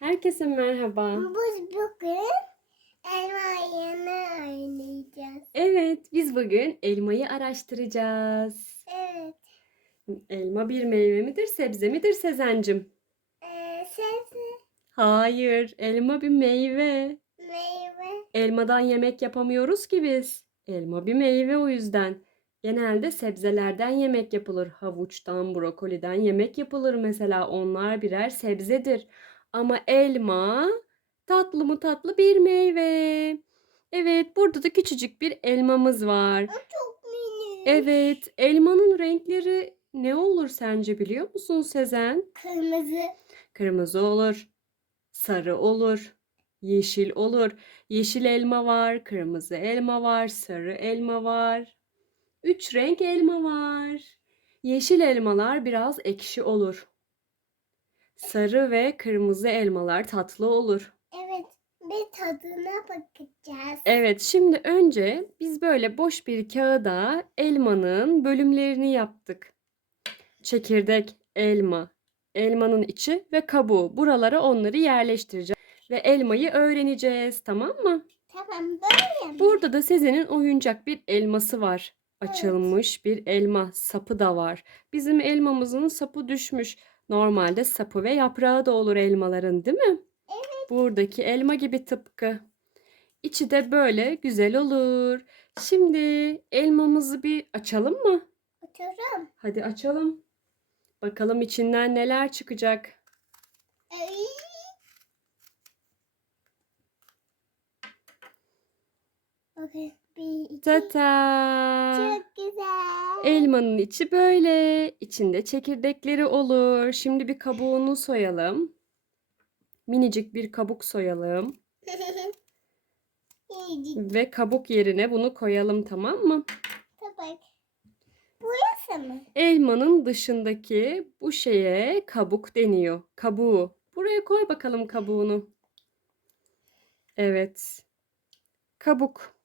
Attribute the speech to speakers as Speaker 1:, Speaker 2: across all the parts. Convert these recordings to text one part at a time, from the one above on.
Speaker 1: Herkese merhaba.
Speaker 2: Biz bugün elma yanı oynayacağız.
Speaker 1: Evet, biz bugün elmayı araştıracağız.
Speaker 2: Evet.
Speaker 1: Elma bir meyve midir, sebze midir Sezencim?
Speaker 2: Ee, sebze,
Speaker 1: Hayır, elma bir meyve.
Speaker 2: meyve.
Speaker 1: Elmadan yemek yapamıyoruz ki biz. Elma bir meyve o yüzden. Genelde sebzelerden yemek yapılır. Havuçtan, brokoliden yemek yapılır mesela. Onlar birer sebzedir. Ama elma tatlı mı tatlı bir meyve. Evet, burada da küçücük bir elmamız var.
Speaker 2: Çok minik.
Speaker 1: Evet, elmanın renkleri ne olur sence biliyor musun Sezen?
Speaker 2: Kırmızı.
Speaker 1: Kırmızı olur, sarı olur, yeşil olur. Yeşil elma var, kırmızı elma var, sarı elma var. Üç renk elma var. Yeşil elmalar biraz ekşi olur. Sarı ve kırmızı elmalar tatlı olur.
Speaker 2: Evet. Bir tadına bakacağız.
Speaker 1: Evet, şimdi önce biz böyle boş bir kağıda elmanın bölümlerini yaptık. Çekirdek, elma, elmanın içi ve kabuğu. Buralara onları yerleştireceğiz ve elmayı öğreneceğiz, tamam mı?
Speaker 2: Tamam böyle mi?
Speaker 1: Burada da Sezen'in oyuncak bir elması var. Açılmış bir elma, sapı da var. Bizim elmamızın sapı düşmüş. Normalde sapı ve yaprağı da olur elmaların, değil mi?
Speaker 2: Evet.
Speaker 1: Buradaki elma gibi tıpkı. İçi de böyle güzel olur. Şimdi elmamızı bir açalım mı?
Speaker 2: Oturum.
Speaker 1: Hadi açalım. Bakalım içinden neler çıkacak.
Speaker 2: Ay. Bakın. Bir, iki.
Speaker 1: Tata!
Speaker 2: Çok güzel.
Speaker 1: Elmanın içi böyle. İçinde çekirdekleri olur. Şimdi bir kabuğunu soyalım. Minicik bir kabuk soyalım. Ve kabuk yerine bunu koyalım tamam mı?
Speaker 2: tabak. Burası mı?
Speaker 1: Elmanın dışındaki bu şeye kabuk deniyor. Kabuğu. Buraya koy bakalım kabuğunu. Evet. Kabuk.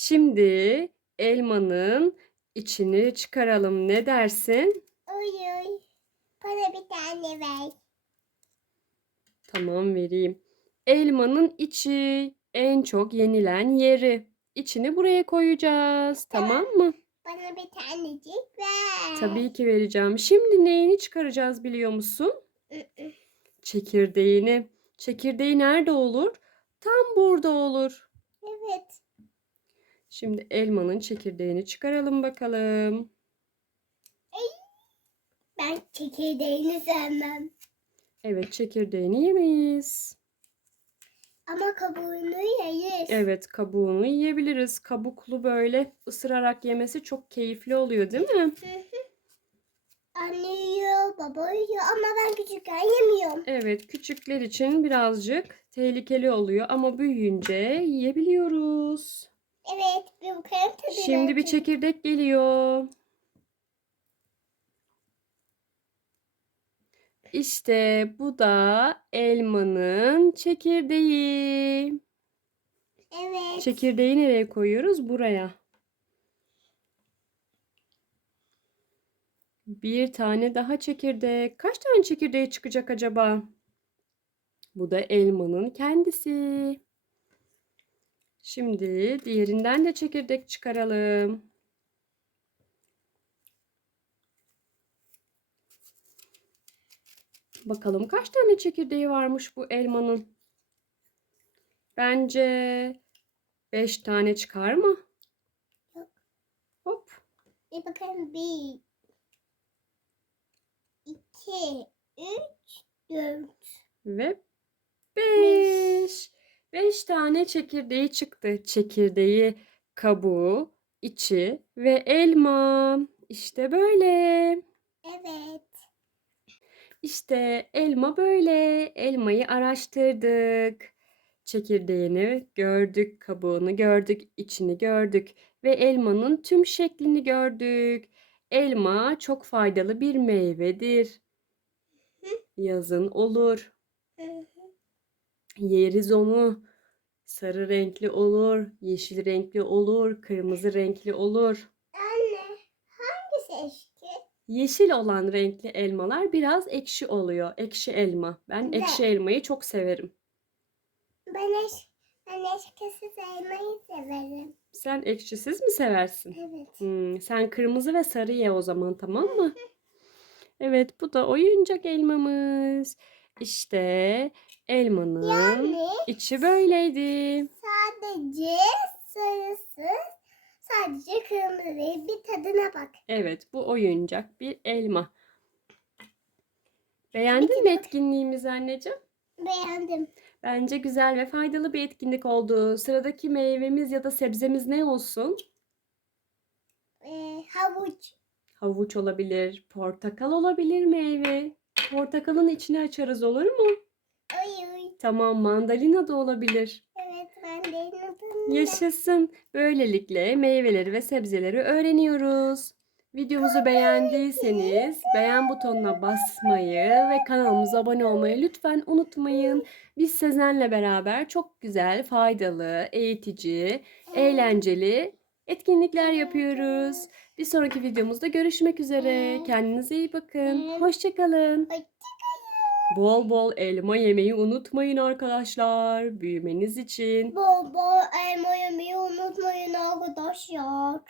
Speaker 1: Şimdi elmanın içini çıkaralım. Ne dersin?
Speaker 2: Oy oy. Bana bir tane ver.
Speaker 1: Tamam vereyim. Elmanın içi en çok yenilen yeri. İçini buraya koyacağız. Tamam mı?
Speaker 2: Bana bir tanecik ver.
Speaker 1: Tabii ki vereceğim. Şimdi neyini çıkaracağız biliyor musun? Çekirdeğini. Çekirdeği nerede olur? Tam burada olur.
Speaker 2: Evet.
Speaker 1: Şimdi elmanın çekirdeğini çıkaralım bakalım.
Speaker 2: Ben çekirdeğini sevmem.
Speaker 1: Evet, çekirdeğini yemeyiz.
Speaker 2: Ama kabuğunu yeriz.
Speaker 1: Evet, kabuğunu yiyebiliriz. Kabuklu böyle ısırarak yemesi çok keyifli oluyor, değil mi?
Speaker 2: Hı hı. Anne yiyor, baba yiyor ama ben küçükken yemiyorum.
Speaker 1: Evet, küçükler için birazcık tehlikeli oluyor ama büyüyünce yiyebiliyoruz.
Speaker 2: Evet, bir bakalım tadına.
Speaker 1: Şimdi bir çekirdek geliyor. İşte bu da elmanın çekirdeği.
Speaker 2: Evet.
Speaker 1: Çekirdeği nereye koyuyoruz? Buraya. Bir tane daha çekirdek. Kaç tane çekirdeği çıkacak acaba? Bu da elmanın kendisi. Şimdi diğerinden de çekirdek çıkaralım. Bakalım kaç tane çekirdeği varmış bu elmanın? Bence 5 tane çıkar mı?
Speaker 2: Yok.
Speaker 1: Hop.
Speaker 2: Bir bakalım. Bir, iki, üç, dört.
Speaker 1: Ve 5. 5 tane çekirdeği çıktı. Çekirdeği, kabuğu, içi ve elma. İşte böyle.
Speaker 2: Evet.
Speaker 1: İşte elma böyle. Elmayı araştırdık. Çekirdeğini gördük, kabuğunu gördük, içini gördük ve elmanın tüm şeklini gördük. Elma çok faydalı bir meyvedir. Yazın olur.
Speaker 2: Hı.
Speaker 1: Yeriz onu. Sarı renkli olur, yeşil renkli olur, kırmızı renkli olur.
Speaker 2: Anne, hangisi eski?
Speaker 1: Yeşil olan renkli elmalar biraz ekşi oluyor. Ekşi elma. Ben
Speaker 2: Ne?
Speaker 1: ekşi elmayı çok severim.
Speaker 2: Ben eş, ben eşkisiz elmayı severim.
Speaker 1: Sen ekşisiz mi seversin?
Speaker 2: Evet.
Speaker 1: Hmm, sen kırmızı ve sarı ye o zaman tamam mı? Evet bu da oyuncak elmamız. İşte elmanın
Speaker 2: Yani
Speaker 1: içi böyleydi.
Speaker 2: sadece sarısı, sadece kırmızı değil. Bir tadına bak.
Speaker 1: Evet bu oyuncak bir elma. Beğendin mi etkinliğimizi anneciğim?
Speaker 2: Beğendim.
Speaker 1: Bence güzel ve faydalı bir etkinlik oldu. Sıradaki meyvemiz ya da sebzemiz ne olsun?
Speaker 2: Ee, havuç.
Speaker 1: Havuç olabilir, portakal olabilir meyve. Portakalın içini açarız olur mu?
Speaker 2: Oy.
Speaker 1: Tamam mandalina da olabilir.
Speaker 2: Evet de inandım.
Speaker 1: Yaşasın. Böylelikle meyveleri ve sebzeleri öğreniyoruz. Videomuzu beğendiyseniz beğen butonuna basmayı ve kanalımıza abone olmayı lütfen unutmayın. Biz Sezen'le beraber çok güzel, faydalı, eğitici, eğlenceli etkinlikler yapıyoruz. Bir sonraki videomuzda görüşmek üzere. Kendinize iyi bakın. Hoşçakalın. Bol bol elma yemeyi unutmayın arkadaşlar. Büyümeniz için.
Speaker 2: Bol bol elma yemeyi unutmayın arkadaşlar.